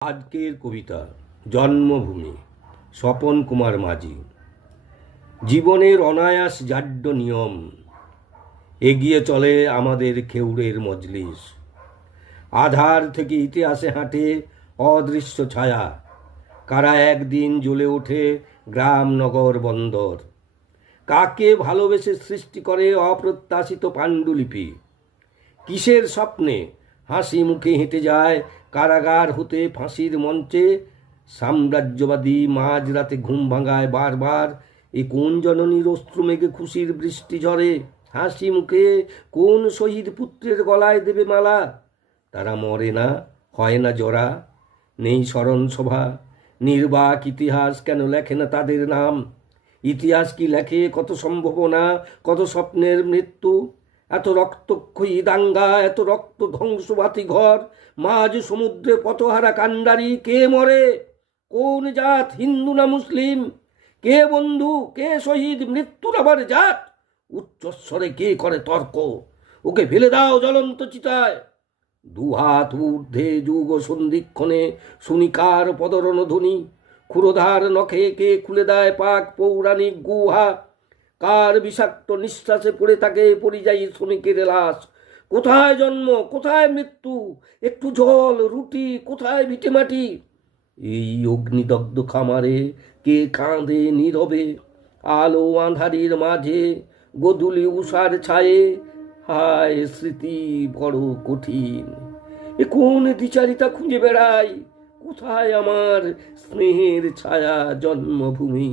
আজকের কবিতা জন্মভূমি, স্বপন কুমার মাঝি। জীবনের অনায়াস জাড্য নিয়ম, এগিয়ে চলে আমাদের খেউড়ের মজলিস। আধার থেকে ইতিহাসে হাঁটে অদৃশ্য ছায়া, কারা একদিন জ্বলে ওঠে গ্রাম নগর বন্দর। কাকে ভালোবেসে সৃষ্টি করে অপ্রত্যাশিত পাণ্ডুলিপি, কিসের স্বপ্নে হাসি মুখে হেঁটে যায় কারাগার হতে ফাঁসির মঞ্চে। সাম্রাজ্যবাদী মাঝরাতে ঘুম ভাঙায় বারবার, এ কোন জননীর অশ্রু মেঘে খুশির বৃষ্টি ঝরে। হাসি মুখে কোন শহীদ পুত্রের গলায় দেবে মালা। তারা মরে না, হয় না জরা, নেই স্মরণ সভা। নির্বাক ইতিহাস কেন লেখে না তাদের নাম? ইতিহাস কি লেখে কত সম্ভাবনা, কত স্বপ্নের মৃত্যু? এত রক্তক্ষয়ী দাঙ্গা, এত রক্ত ধ্বংসবাতি ঘর, মাঝ সমুদ্রে পথহারা কান্ডারি। কে মরে, কোন জাত, হিন্দু না মুসলিম? কে বন্ধু, কে শহীদ, মৃত্যুর আবার জাত? উচ্চস্বরে কে করে তর্ক, ওকে ফেলে দাও জ্বলন্ত চিতায়। দুহাত ঊর্ধ্বে যুগ সন্ধিক্ষণে শুনিকার পদরণ ধ্বনি। ক্ষুরধার নখে কে খুলে দেয় পাক পৌরাণিক গুহা। কার বিষাক্ত নিঃশ্বাসে পড়ে থাকে পরিযায়ী শ্রমিকের লাশ? কোথায় জন্ম, কোথায় মৃত্যু? একটু জল, রুটি, কোথায় ভিটেমাটি? এই অগ্নিদগ্ধ খামারে কে কাঁদে নীরবে? আলো আঁধারির মাঝে, গোধূলি উষার ছায়ে। হায় স্মৃতি বড় কঠিন, এ কোন দ্বিচারিতা খুঁজে বেড়াই? কোথায় আমার স্নেহের ছায়া জন্মভূমি?